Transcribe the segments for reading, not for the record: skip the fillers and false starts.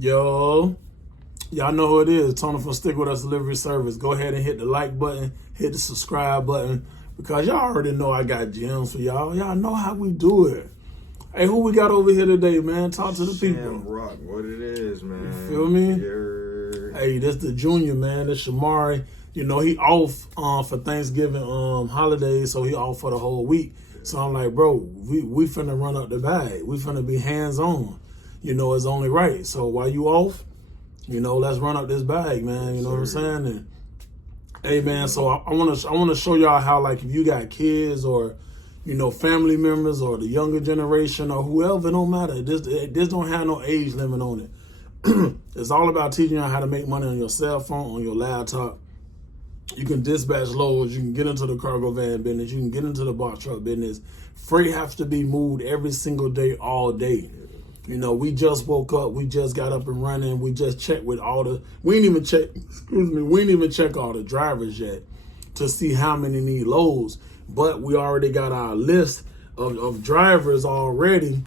Yo, y'all know who it is. Tony from Stick With Us Delivery Service. Go ahead and hit the like button, hit the subscribe button, because y'all already know I got gems for y'all. Y'all know how we do it. Hey, who we got over here today, man? Talk to the people. Shamrock, what it is, man. You feel me? Yeah. Hey, this the junior, man. This Shamari. You know, he off for Thanksgiving holidays, so he off for the whole week. So I'm like, bro, we finna run up the bag. We finna be hands-on. You know, it's only right. So while you off, you know, let's run up this bag, man. You know what I'm saying? And hey, man, so I wanna show y'all how, like, if you got kids or, you know, family members or the younger generation or whoever, it don't matter. This don't have no age limit on it. It's all about teaching you how to make money on your cell phone, on your laptop. You can dispatch loads. You can get into the cargo van business. You can get into the box truck business. Freight has to be moved every single day, all day. You know, we just woke up. We just got up and running. We just checked with all the. We ain't even check all the drivers yet to see how many need loads. But we already got our list of drivers already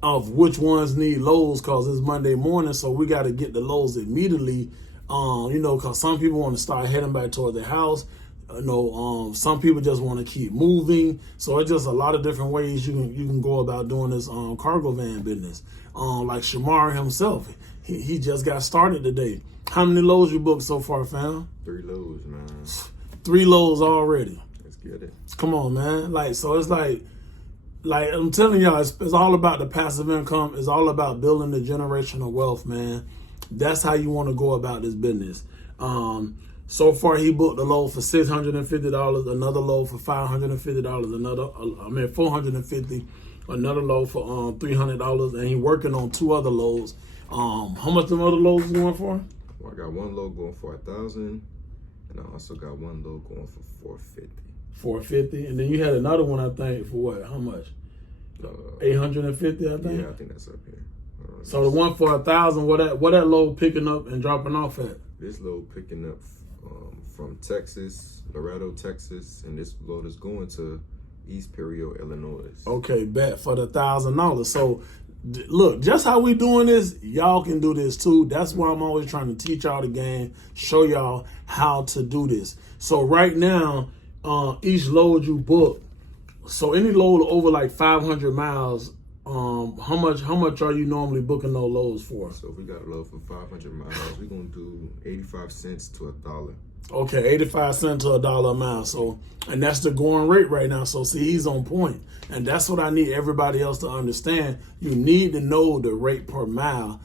of which ones need loads, because it's Monday morning. So we got to get the loads immediately. You know, because some people want to start heading back toward their house. You know, some people just want to keep moving. So it's just a lot of different ways you can go about doing this cargo van business. Like Shamar himself, he just got started today. How many loads you booked so far, fam? 3 loads, man. 3 loads already. Let's get it. Come on, man. Like, so it's like I'm telling y'all, it's all about the passive income. It's all about building the generational wealth, man. That's how you want to go about this business. So far, he booked a load for $650, another load for $550, $450, another load for $300, and he working on 2 other loads. How much them other loads going for? Well, I got 1 load going for $1,000, and I also got 1 load going for $450. $450, and then you had another one, I think, for what? How much? $850, I think. Yeah, I think that's up here. So the one for $1,000, what that load picking up and dropping off at? This load picking up from Texas, Laredo, Texas, and this load is going to East Peoria, Illinois. Okay, bet for the $1,000. So look, just how we doing this, y'all can do this too. That's why I'm always trying to teach y'all the game, show y'all how to do this. So right now, each load you book, so any load over like 500 miles, how much are you normally booking those loads for? So if we got a load for 500 miles, we're gonna do 85 cents to $1. Okay, 85 cents to $1 a mile. So, and that's the going rate right now. So see, he's on point. And that's what I need everybody else to understand. You need to know the rate per mile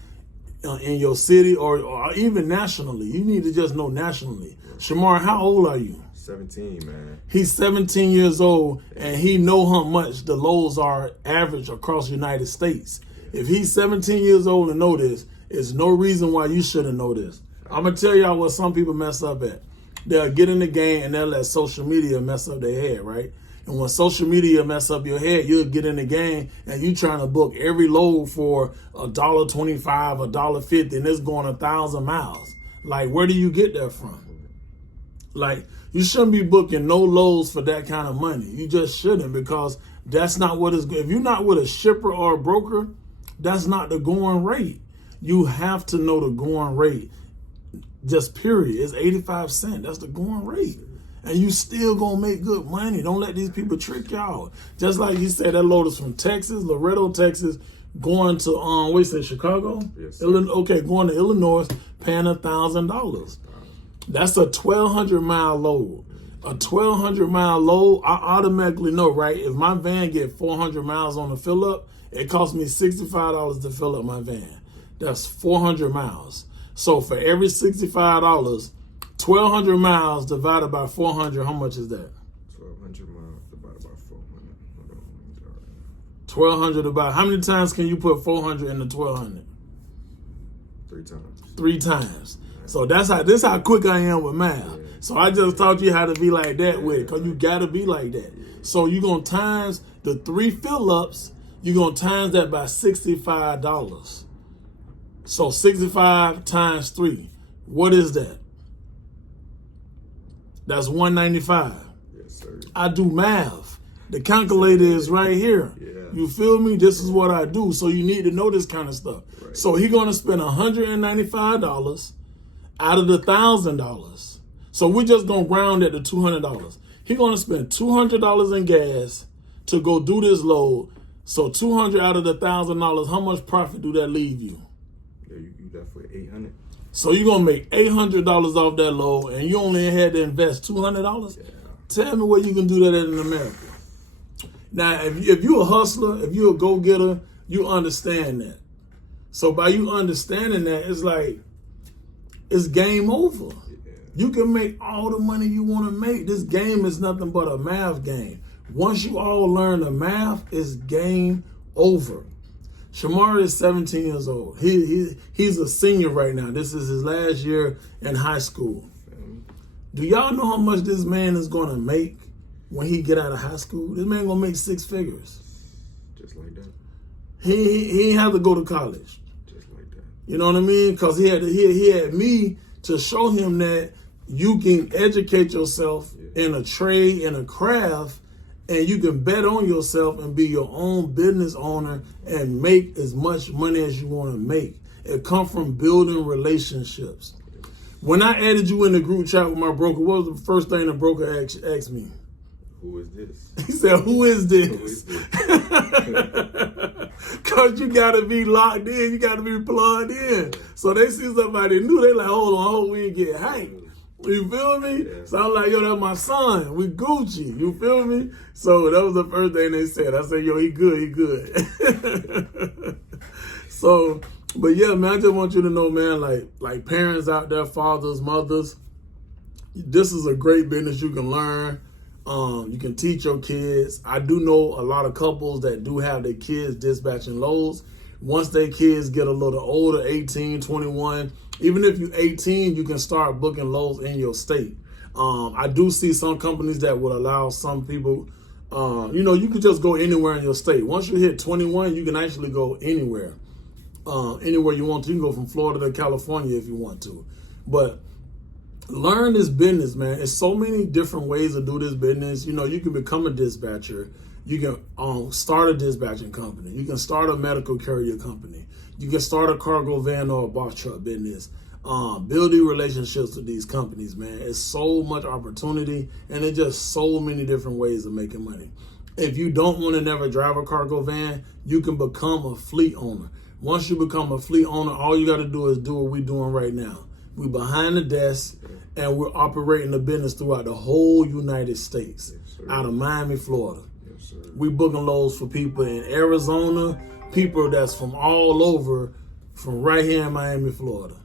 in your city or even nationally. You need to just know nationally. Shamar, how old are you? 17, man. He's 17 years old, and he know how much the loads are average across the United States. If he's 17 years old and know this, there's no reason why you shouldn't know this. I'm going to tell y'all what some people mess up at. They'll get in the game and they'll let social media mess up their head, right? And when social media mess up your head, you'll get in the game and you trying to book every load for $1.25, $1.50, and it's going 1,000 miles. Like, where do you get that from? Like, you shouldn't be booking no loads for that kind of money. You just shouldn't, because that's not what is good. If you're not with a shipper or a broker, that's not the going rate. You have to know the going rate. Just period. It's 85 cents. That's the going rate. And you still gonna make good money. Don't let these people trick y'all. Just like you said, that load is from Texas, Laredo, Texas, going to what you say, Chicago? Yes, sir. Okay, going to Illinois, paying $1,000. That's a 1,200 mile load. A 1,200 mile load, I automatically know, right? If my van get 400 miles on the fill up, it costs me $65 to fill up my van. That's 400 miles. So for every $65, 1,200 miles divided by 400, how much is that? 1,200 miles divided by 400. 1,200 about, how many times can you put 400 in the 1,200? 3 times. 3 times. So this how quick I am with math. Yeah. So I just taught you how to be like that with it, because you got to be like that. So you're going to times the 3 fill-ups, you're going to times that by $65. So 65 times 3. What is that? That's $195. Yes, sir. I do math. The calculator is right here. Yeah. You feel me? This is what I do. So you need to know this kind of stuff. Right. So he's gonna spend $195 out of the $1,000. So we're just gonna round at the $200. He's gonna spend $200 in gas to go do this load. So $200 out of the $1,000, how much profit do that leave you? Yeah, you that for $800. So you're gonna make $800 off that load, and you only had to invest $200. Yeah. Tell me where you can do that in America. Now, if you're a hustler, if you're a go-getter, you understand that. So by you understanding that, it's like it's game over. Yeah. You can make all the money you want to make. This game is nothing but a math game. Once you all learn the math, it's game over. Shamari is 17 years old. He's a senior right now. This is his last year in high school. Do y'all know how much this man is going to make when he get out of high school? This man going to make 6 figures. Just like that. He ain't have to go to college. Just like that. You know what I mean? Because he had me to show him that you can educate yourself in a trade, in a craft, and you can bet on yourself and be your own business owner and make as much money as you want to make. It comes from building relationships. When I added you in the group chat with my broker, what was the first thing the broker asked me? Who is this? He said, who is this? Who is this? Because you got to be locked in. You got to be plugged in. So they see somebody new. They like, hold on, we ain't get hyped. You feel me? Yeah. So I'm like, yo, that's my son. We Gucci. You feel me? So that was the first thing they said. I said, yo, he good. So, but yeah, man, I just want you to know, man, like parents out there, fathers, mothers, this is a great business you can learn. You can teach your kids. I do know a lot of couples that do have their kids dispatching loads. Once their kids get a little older, 18, 21, even if you're 18, you can start booking loads in your state. I do see some companies that would allow some people, you could just go anywhere in your state. Once you hit 21, you can actually go anywhere. Anywhere you want to. You can go from Florida to California if you want to. But learn this business, man. There's so many different ways to do this business. You can become a dispatcher. You can start a dispatching company. You can start a medical carrier company. You can start a cargo van or a box truck business. Building relationships with these companies, man. It's so much opportunity, and it's just so many different ways of making money. If you don't want to never drive a cargo van, you can become a fleet owner. Once you become a fleet owner, all you got to do is do what we're doing right now. We're behind the desk, and we're operating the business throughout the whole United States, out of Miami, Florida. We booking loads for people in Arizona, people that's from all over, from right here in Miami, Florida.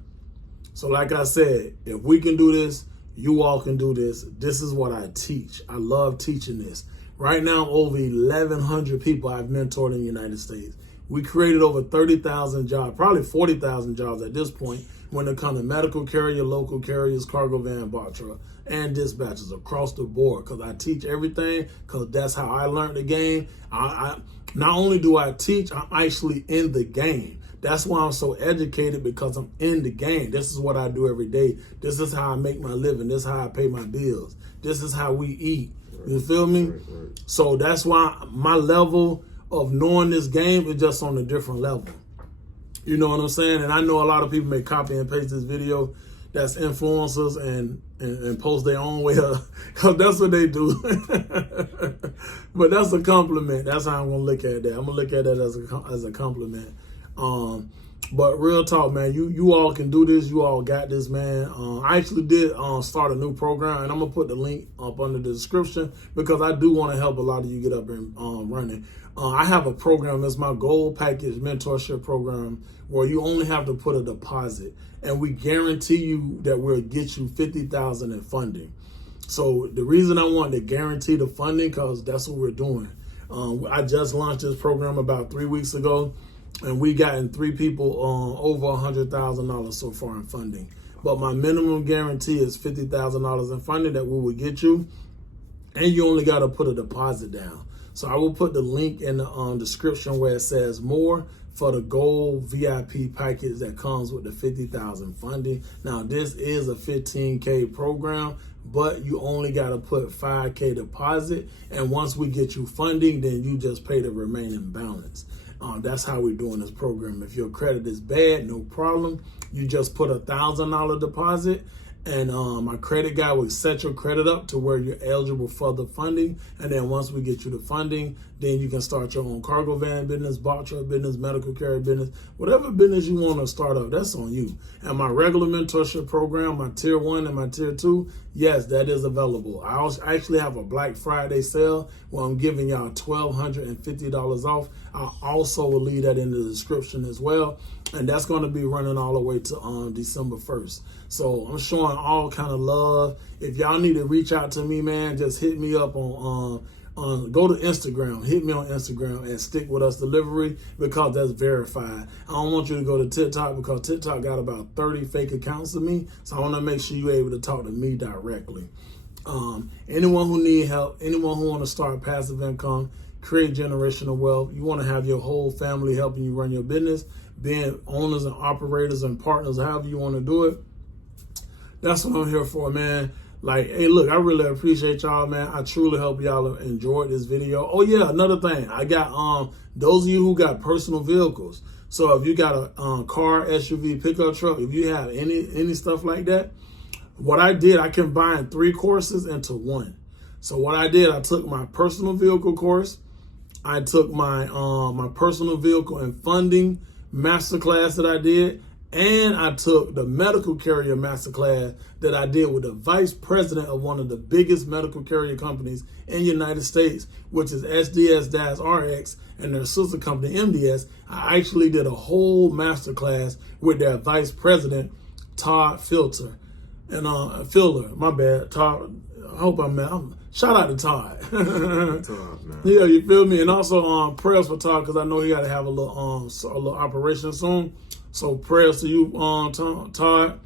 So like I said, if we can do this, you all can do this. This is what I teach. I love teaching this. Right now, over 1,100 people I've mentored in the United States. We created over 30,000 jobs, probably 40,000 jobs at this point when it comes to medical carrier, local carriers, cargo van, box truck, and dispatchers across the board, because I teach everything, because that's how I learned the game. I not only do I teach, I'm actually in the game. That's why I'm so educated, because I'm in the game. This is what I do every day. This is how I make my living. This is how I pay my bills. This is how we eat. You feel me? Right. So that's why my level of knowing this game is just on a different level. You know what I'm saying? And I know a lot of people may copy and paste this video, that's influencers, and post their own way, because that's what they do. But that's a compliment. That's how I'm going to look at that. I'm going to look at that as a compliment. But real talk, man, you all can do this. You all got this, man. I actually did start a new program, and I'm going to put the link up under the description, because I do want to help a lot of you get up and running. I have a program. It's my Gold Package mentorship program, where you only have to put a deposit, and we guarantee you that we'll get you $50,000 in funding. So the reason I wanted to guarantee the funding, because that's what we're doing. I just launched this program about 3 weeks ago, and we gotten 3 people over $100,000 so far in funding. But my minimum guarantee is $50,000 in funding that we will get you, and you only got to put a deposit down. So I will put the link in the description where it says more for the Gold VIP package that comes with the $50,000 funding. Now, this is a $15K program. but you only got to put $5K deposit. And once we get you funding, then you just pay the remaining balance. That's how we're doing this program. If your credit is bad, no problem. You just put $1,000 deposit, and my credit guy will set your credit up to where you're eligible for the funding. And then once we get you the funding, then you can start your own cargo van business, box truck business, medical carrier business, whatever business you want to start up, that's on you. And my regular mentorship program, my tier 1 and my tier 2, yes, that is available. I actually have a Black Friday sale where I'm giving y'all $1,250 off. I also will leave that in the description as well. And that's going to be running all the way to December 1st. So I'm showing all kind of love. If y'all need to reach out to me, man, just hit me up on go to Instagram. Hit me on Instagram at Stick With Us Delivery, because that's verified. I don't want you to go to TikTok, because TikTok got about 30 fake accounts of me. So I want to make sure you're able to talk to me directly. Anyone who need help, anyone who want to start passive income, create generational wealth, you want to have your whole family helping you run your business, being owners and operators and partners, however you want to do it. That's what I'm here for, man. Like, hey, look, I really appreciate y'all, man. I truly hope y'all enjoyed this video. Oh, yeah, another thing. I got those of you who got personal vehicles. So if you got a car, SUV, pickup truck, if you have any stuff like that, what I did, I combined 3 courses into 1. So what I did, I took my personal vehicle course. I took my my personal vehicle and funding masterclass that I did. And I took the medical carrier masterclass that I did with the vice president of one of the biggest medical carrier companies in the United States, which is SDS-RX, and their sister company, MDS. I actually did a whole masterclass with their vice president, Todd Filter. And Filler, my bad. Todd, I hope shout out to Todd. Todd, man. Yeah, you feel me? And also prayers for Todd, because I know he got to have a little operation soon. So prayers to you, Todd,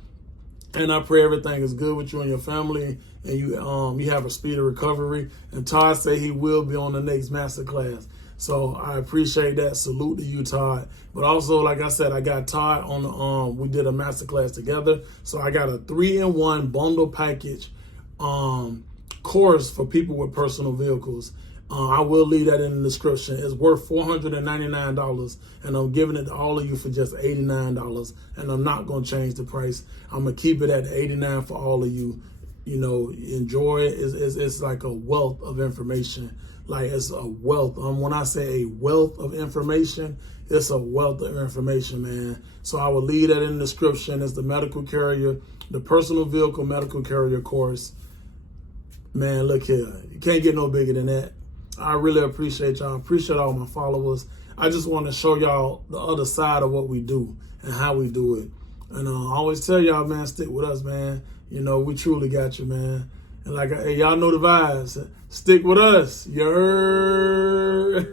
and I pray everything is good with you and your family, and you have a speedy recovery. And Todd said he will be on the next masterclass. So I appreciate that. Salute to you, Todd. But also, like I said, I got Todd on the we did a masterclass together. So I got a 3-in-1 bundle package course for people with personal vehicles. I will leave that in the description. It's worth $499, and I'm giving it to all of you for just $89, and I'm not going to change the price. I'm going to keep it at $89 for all of you. You know, enjoy it. It's like a wealth of information. Like, it's a wealth. When I say a wealth of information, it's a wealth of information, man. So I will leave that in the description. It's the medical carrier, the personal vehicle medical carrier course. Man, look here. You can't get no bigger than that. I really appreciate y'all. I appreciate all my followers. I just want to show y'all the other side of what we do and how we do it. And I always tell y'all, man, stick with us, man. You know, we truly got you, man. And like, hey, y'all know the vibes. Stick with us. You heard?